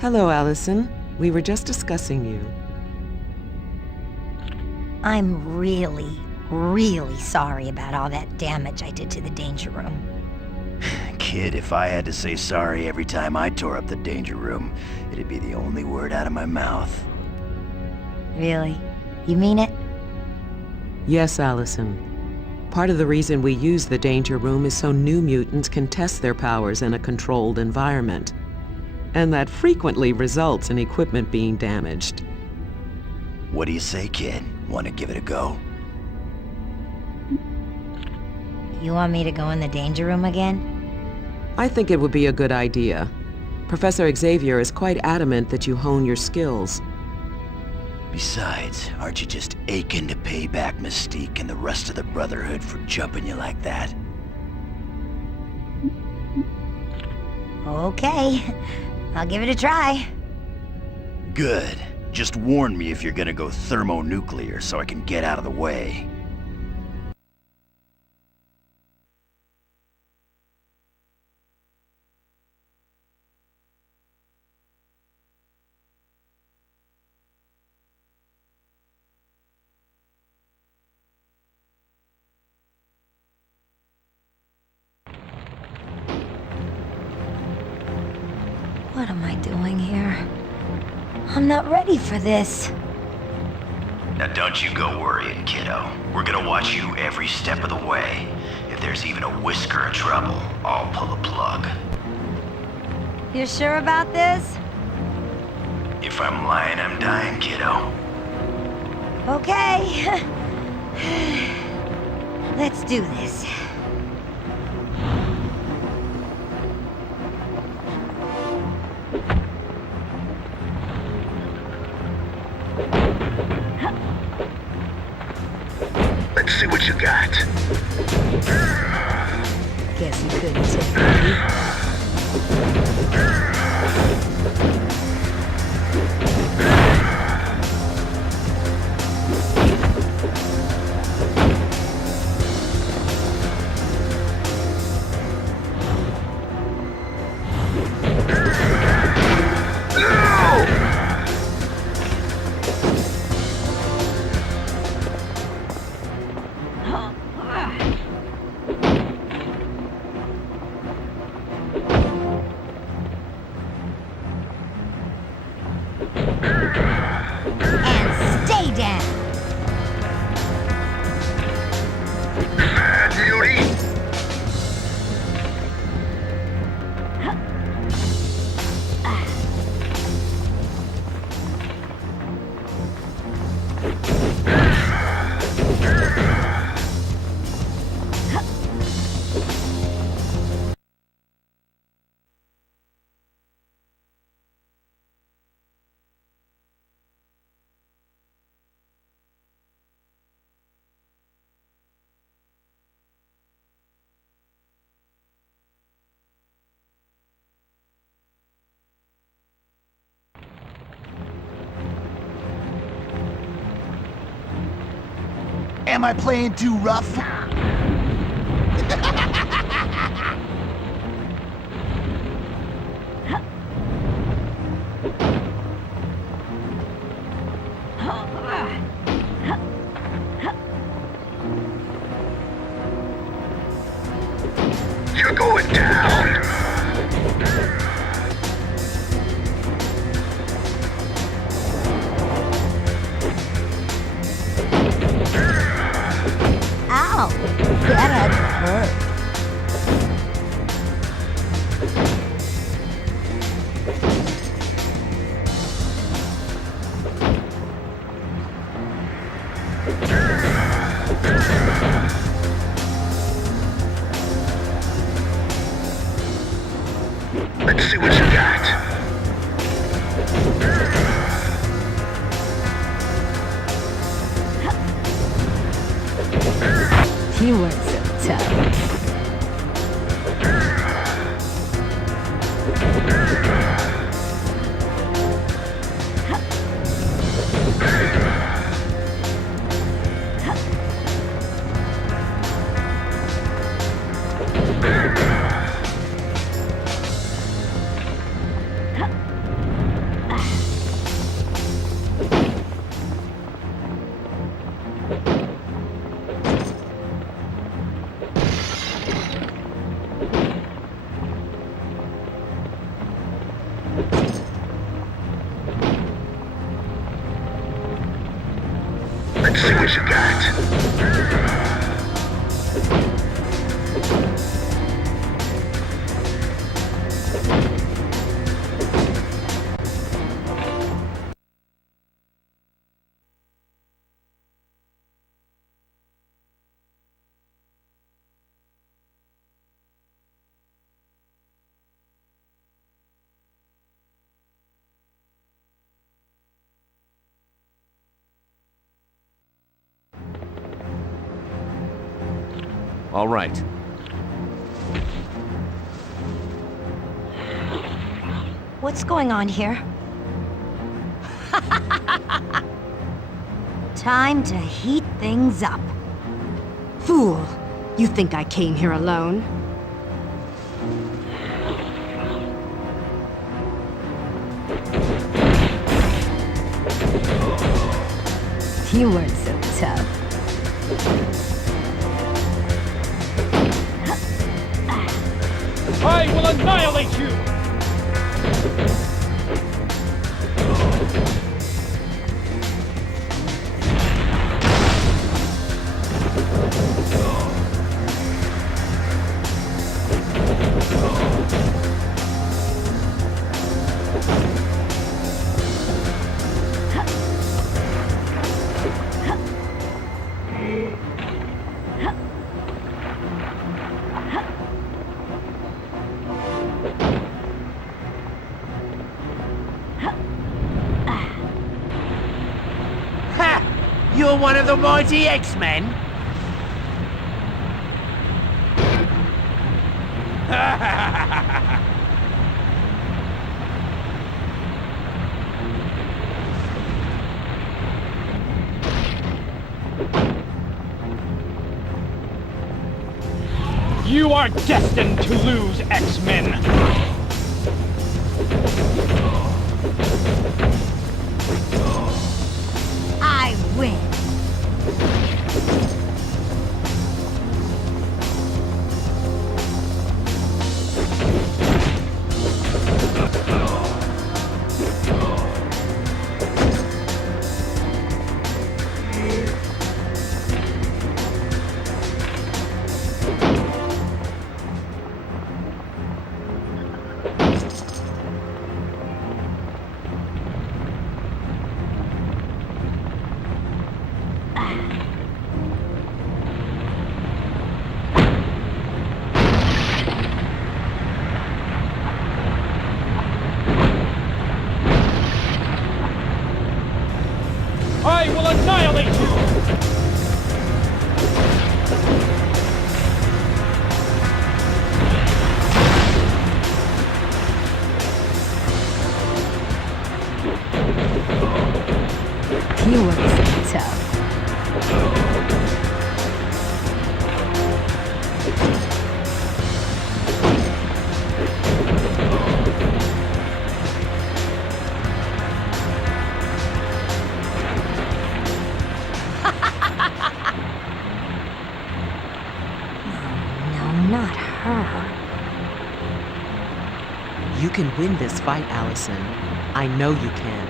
Hello, Allison. We were just discussing you. I'm really, really sorry about all that damage I did to the danger room. Kid, if I had to say sorry every time I tore up the danger room, it'd be the only word out of my mouth. Really? You mean it? Yes, Allison. Part of the reason we use the danger room is so new mutants can test their powers in a controlled environment. And that frequently results in equipment being damaged. What do you say, kid? Want to give it a go? You want me to go in the danger room again? I think it would be a good idea. Professor Xavier is quite adamant that you hone your skills. Besides, aren't you just aching to pay back Mystique and the rest of the Brotherhood for jumping you like that? Okay, I'll give it a try. Good. Just warn me if you're gonna go thermonuclear so I can get out of the way. What am I doing here? I'm not ready for this. Now don't you go worrying, kiddo. We're gonna watch you every step of the way. If there's even a whisker of trouble, I'll pull the plug. You sure about this? If I'm lying, I'm dying, kiddo. Okay. Let's do this. Let's see what you got. Guess you couldn't take me. And stay down. Beauty! Am I playing too rough? You're going down! Ow! That had to hurt. Let's see what you got. You weren't so tough. All right. What's going on here? Time to heat things up. Fool! You think I came here alone? You weren't so tough. I will annihilate you! You're one of the mighty X-Men? You are destined to lose, X-Men! I win. I will annihilate you! You weren't so tough. No, not her. You can win this fight, Allison. I know you can.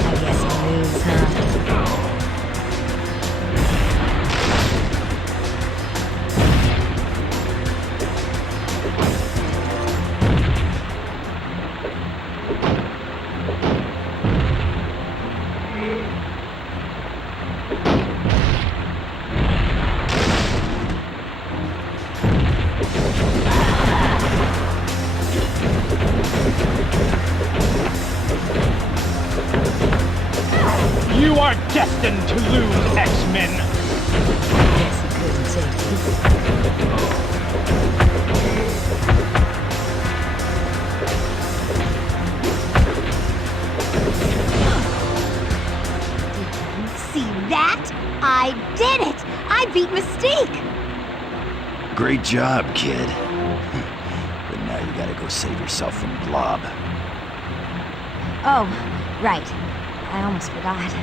I guess you lose, huh? You are destined to lose, X-Men! Guess you couldn't take it. Did you see that? I did it! I beat Mystique! Great job, kid. But now you gotta go save yourself from Blob. Oh, right. I almost forgot.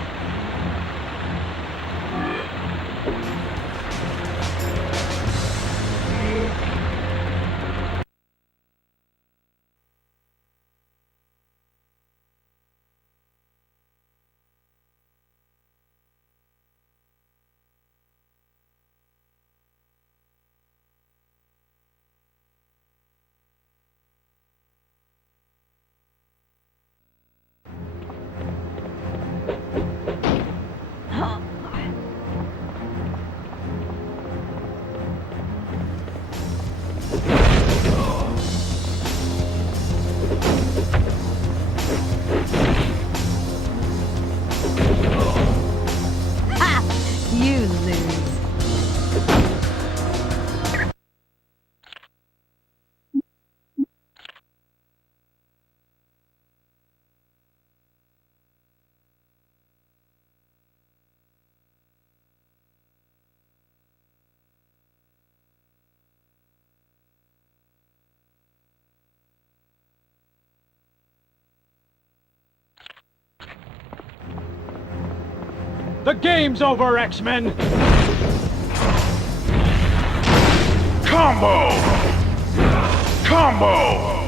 The game's over, X-Men! Combo! Combo!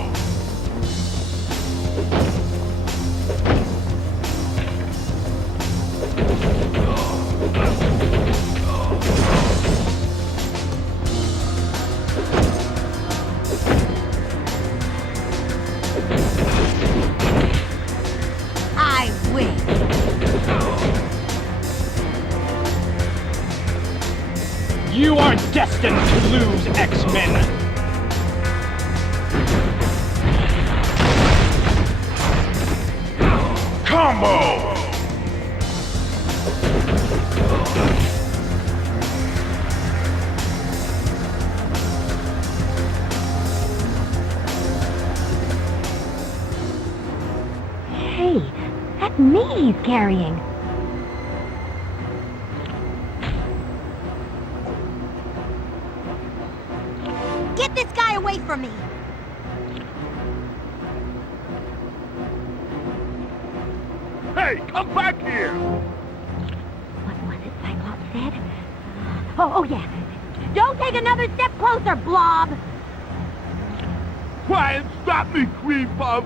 I win. You are destined to lose, X-Men! Combo! Hey, that's me he's carrying. Get this guy away from me! Hey, come back here! What was it Cyclops said? Oh, yeah. Don't take another step closer, Blob! Try and stop me, Cream Puff!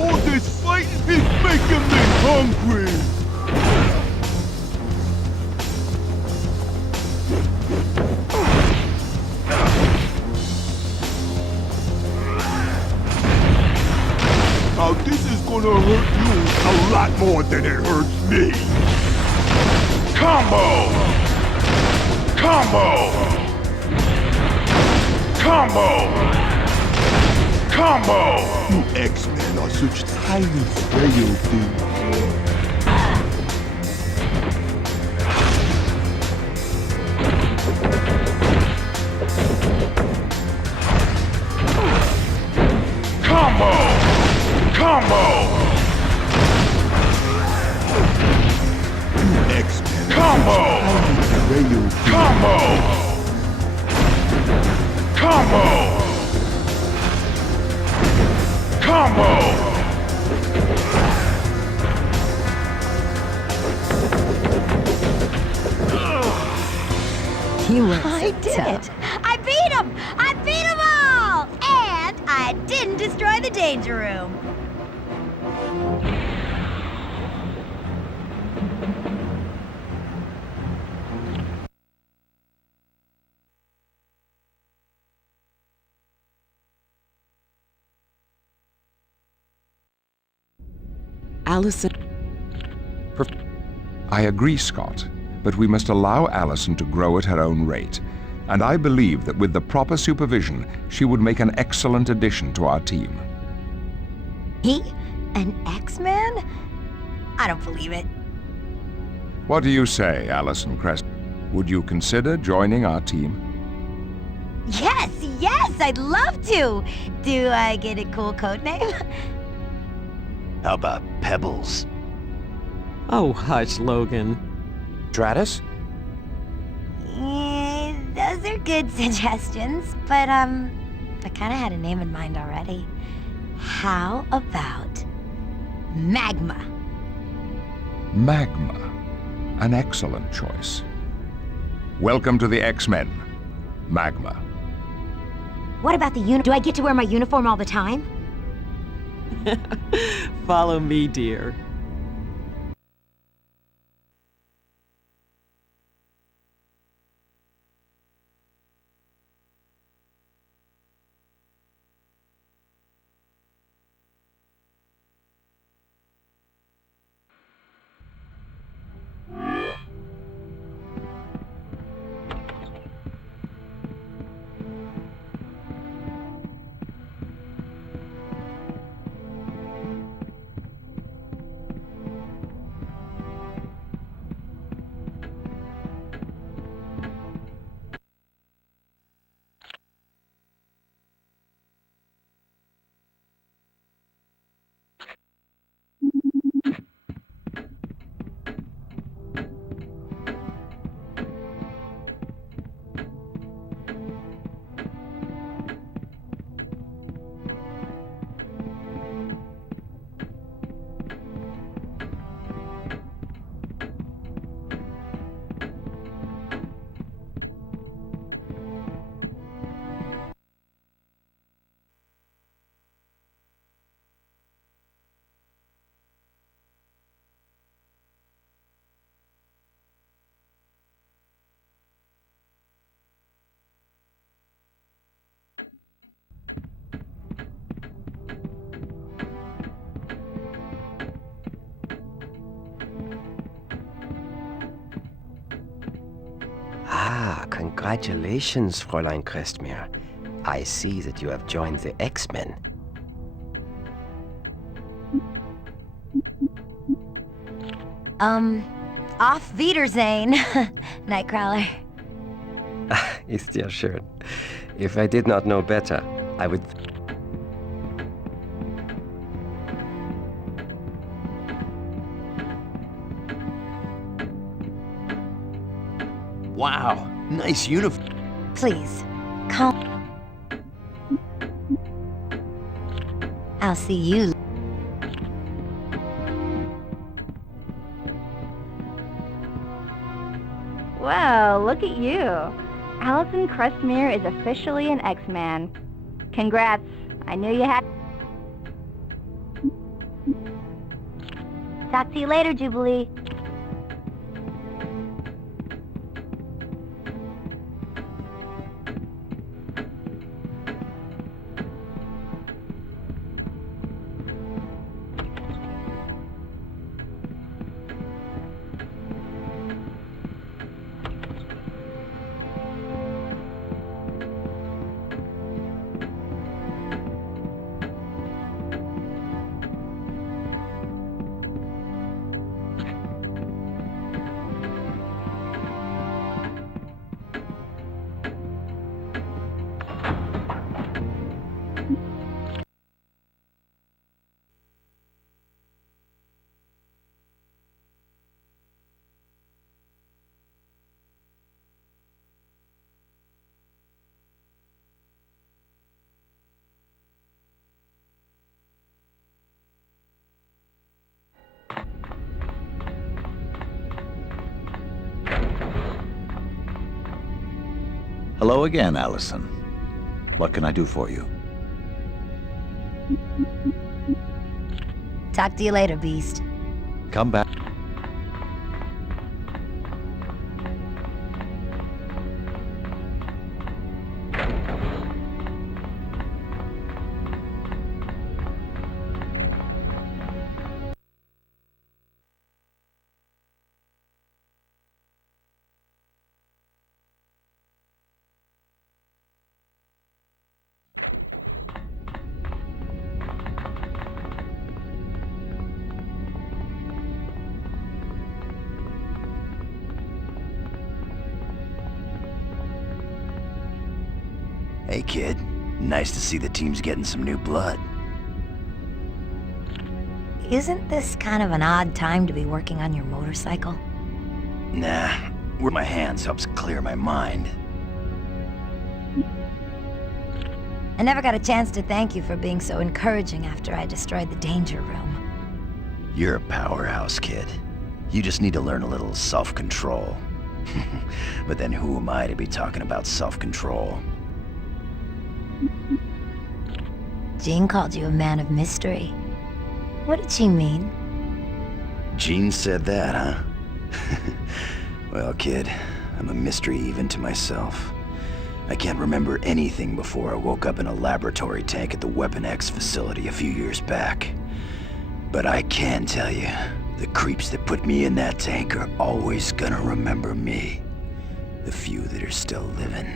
All this fighting is making me hungry! Now this is gonna hurt you a lot more than it hurts me! Combo! Combo! Combo! Combo! You X-Men are such tiny, frail things. Combo! Combo! You X-Men Combo! are such tiny, frail things. Combo! Combo! Combo! He was I did it! I beat him! I beat them all! And I didn't destroy the danger room. Allison, I agree, Scott, but we must allow Allison to grow at her own rate. And I believe that with the proper supervision, she would make an excellent addition to our team. He? An X-Man? I don't believe it. What do you say, Allison Crest? Would you consider joining our team? Yes, yes, I'd love to! Do I get a cool code name? How about Pebbles? oh hush, Logan. Stratus? Those are good suggestions, but I kinda had a name in mind already. How about Magma? Magma. An excellent choice. Welcome to the X-Men. Magma. What about the do I get to wear my uniform all the time? Follow me, dear. Ah, congratulations, Fräulein Crestmere. I see that you have joined the X-Men. Auf Wiedersehen, Nightcrawler. Ist ja schön. If I did not know better, I would... Wow, nice uniform. Please, calm. I'll see you. Well, look at you. Allison Crestmere is officially an X-Man. Congrats. I knew you had... Talk to you later, Jubilee. Hello again, Allison. What can I do for you? Talk to you later, Beast. Come back. Hey, kid. Nice to see the team's getting some new blood. Isn't this kind of an odd time to be working on your motorcycle? Nah, where my hands helps clear my mind. I never got a chance to thank you for being so encouraging after I destroyed the Danger Room. You're a powerhouse, kid. You just need to learn a little self-control. But then who am I to be talking about self-control? Jean called you a man of mystery. What did she mean? Jean said that, huh? Well, kid, I'm a mystery even to myself. I can't remember anything before I woke up in a laboratory tank at the Weapon X facility a few years back. But I can tell you, the creeps that put me in that tank are always gonna remember me. The few that are still living.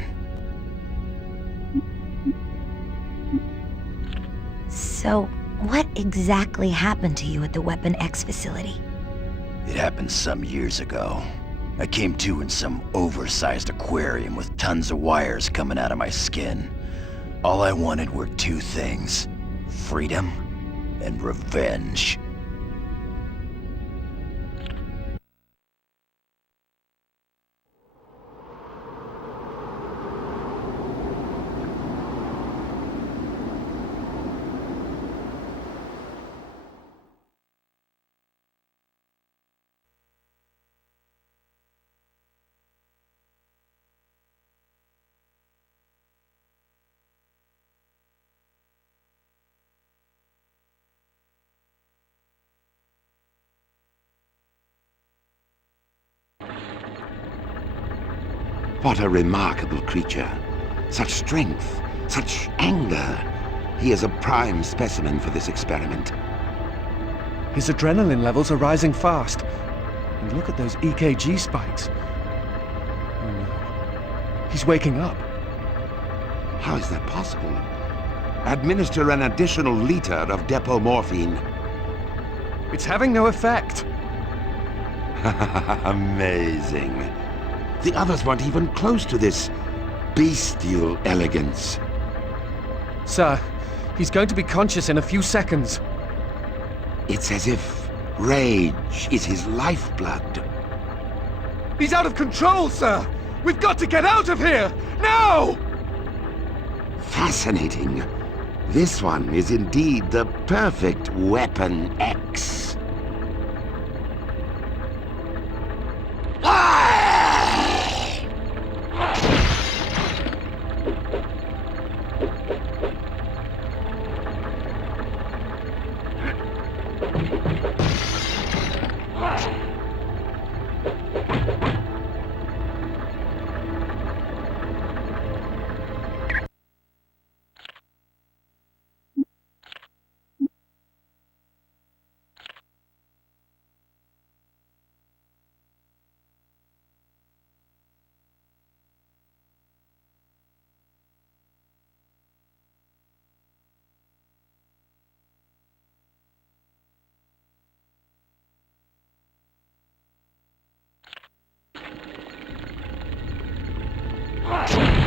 So, what exactly happened to you at the Weapon X facility? It happened some years ago. I came to in some oversized aquarium with tons of wires coming out of my skin. All I wanted were two things: freedom and revenge. What a remarkable creature. Such strength, such anger. He is a prime specimen for this experiment. His adrenaline levels are rising fast. And look at those EKG spikes. Oh no. He's waking up. How is that possible? Administer an additional liter of depomorphine. It's having no effect. Amazing. The others weren't even close to this bestial elegance. Sir, he's going to be conscious in a few seconds. It's as if rage is his lifeblood. He's out of control, sir! We've got to get out of here! Now! Fascinating. This one is indeed the perfect Weapon X.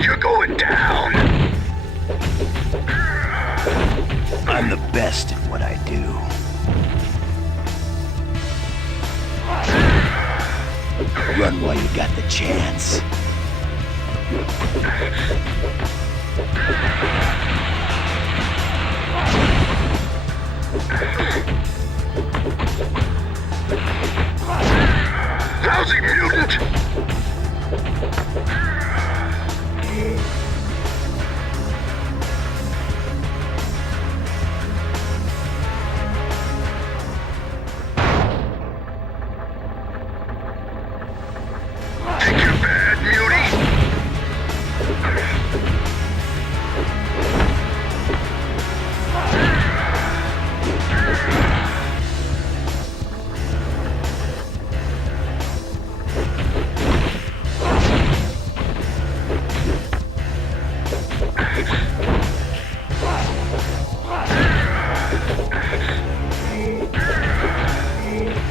You're going down. I'm the best at what I do. Run while you got the chance. Lousy mutant!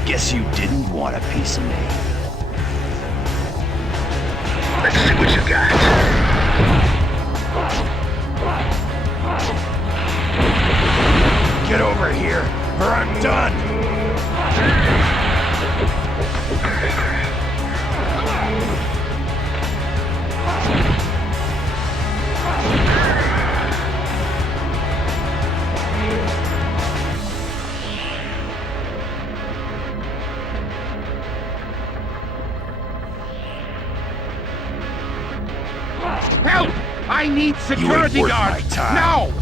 Guess you didn't want a piece of me. Let's see what you got. Get over here, or I'm done. Help! I need security worth guards! my time. Now!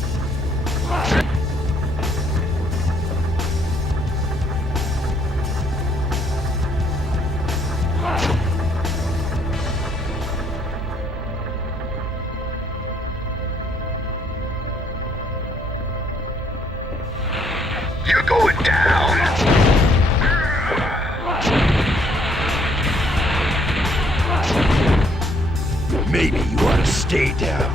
You're going down. Maybe you ought to stay down.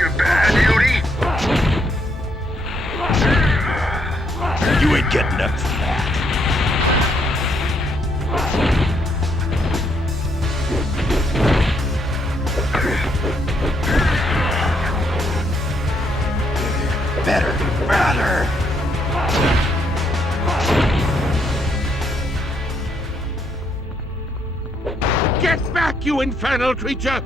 your bad, Yuri? You ain't getting up from that. Better. Get back, you infernal creature!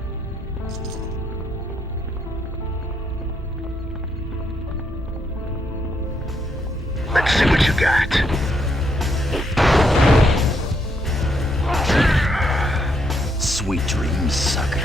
Let's see what you got. Sweet dreams, sucker.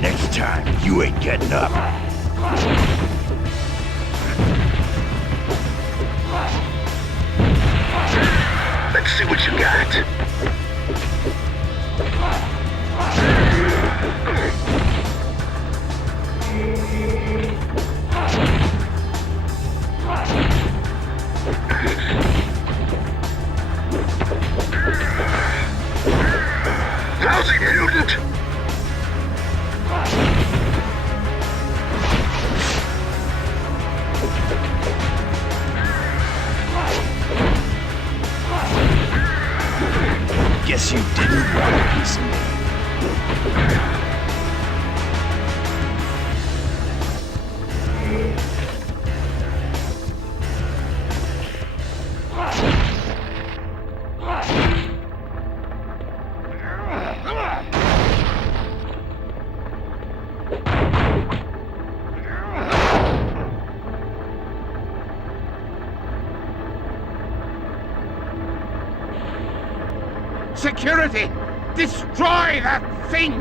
Next time, you ain't getting up. Let's see what you got. Lousy mutant! Guess you didn't want a piece of me. Security! Destroy that thing!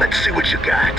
Let's see what you got.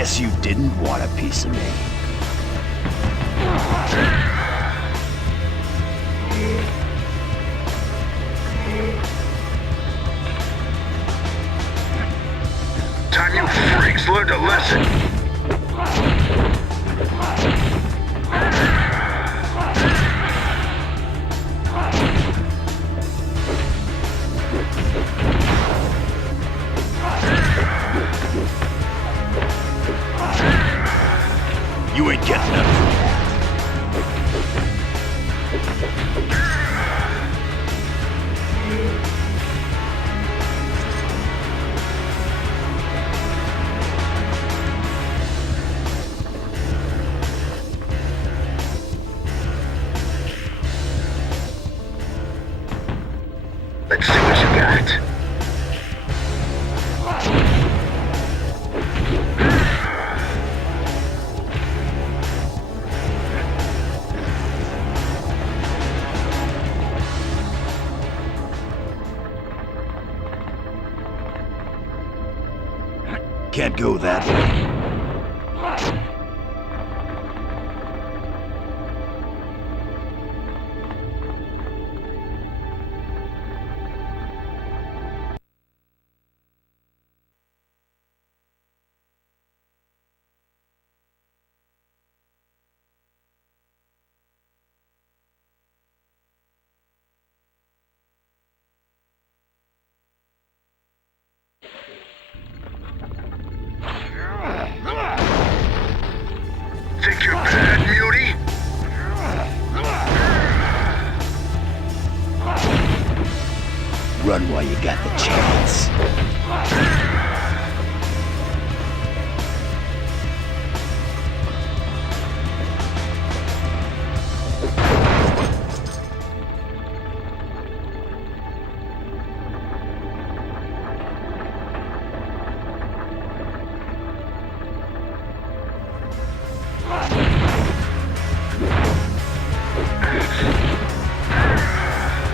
Guess you didn't want a piece of me. Time you freaks learned a lesson. You ain't getting up from that. Let's see what you got. Can't go that way. Think you're bad, Mutie? Run while you got the chance.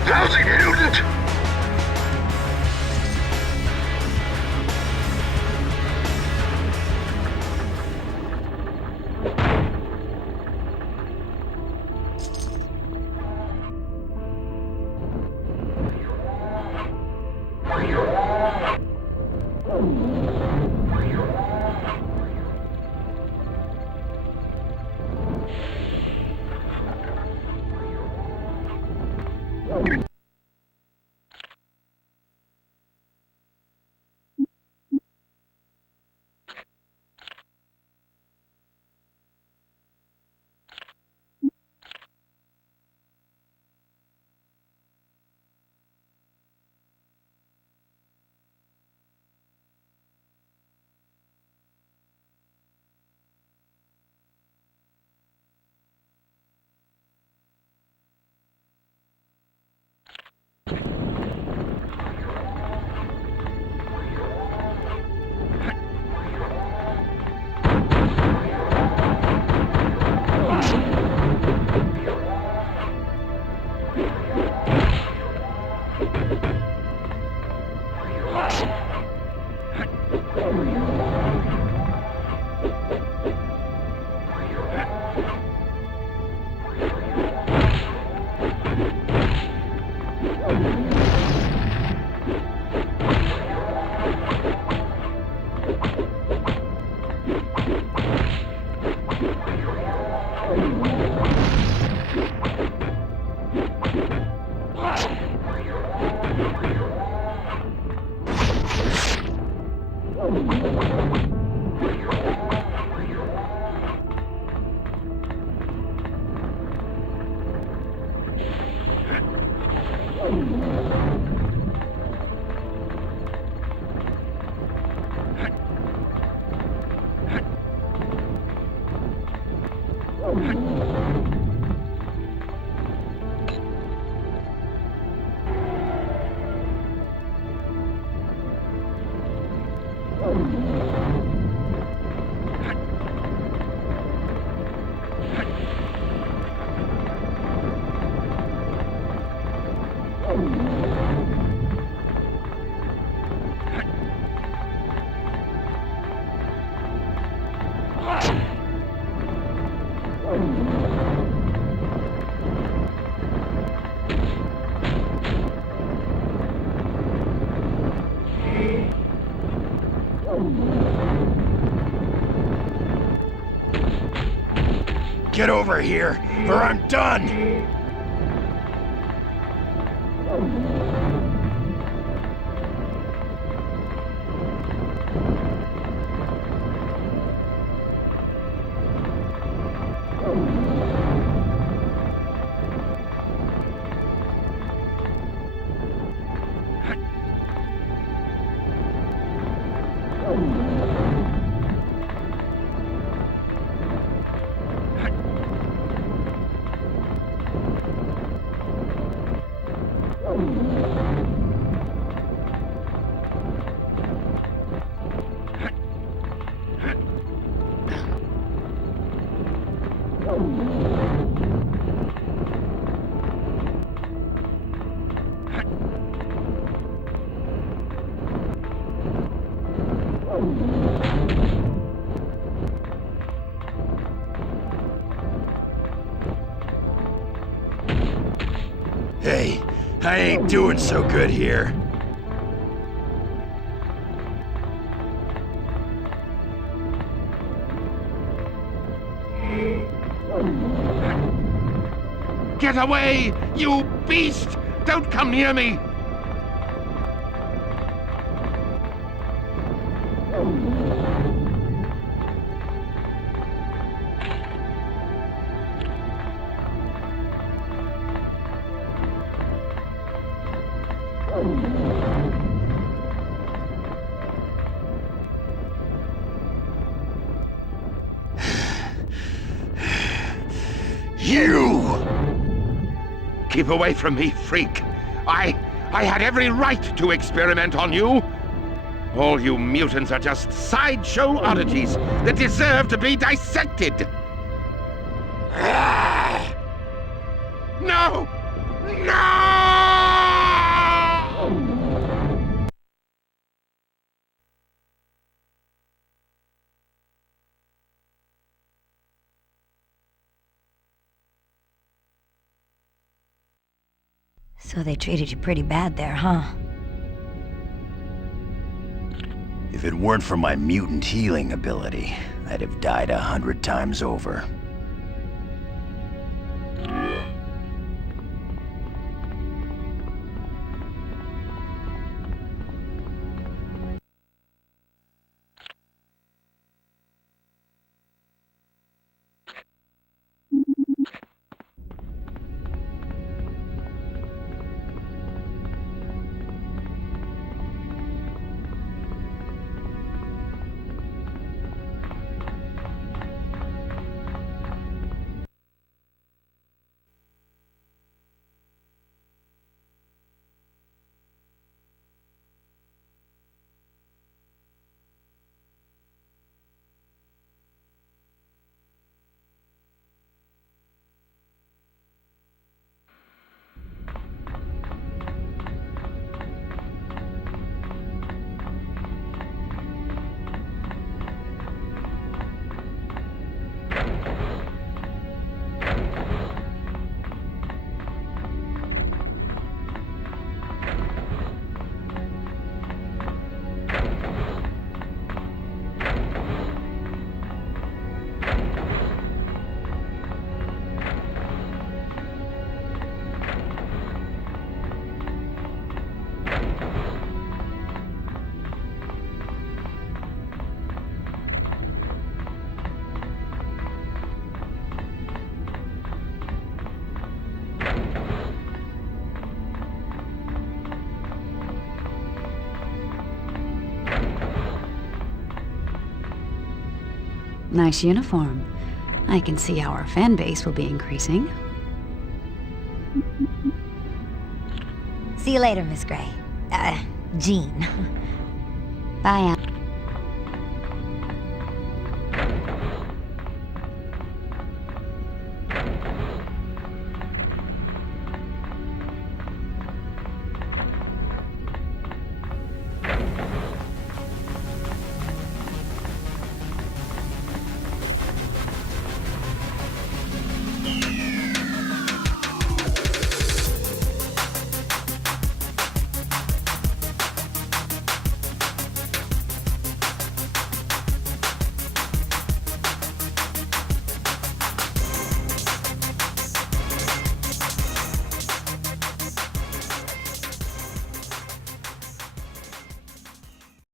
Lousy mutant! Get over here, or I'm done! Hey, I ain't doing so good here. Get away, you beast! Don't come near me! You! Keep away from me, freak! I had every right to experiment on you! All you mutants are just sideshow oddities that deserve to be dissected! No! No! So they treated you pretty bad there, huh? If it weren't for my mutant healing ability, I'd have died 100 times over. Nice uniform. I can see how our fan base will be increasing. See you later, Miss Gray. Jean. Bye,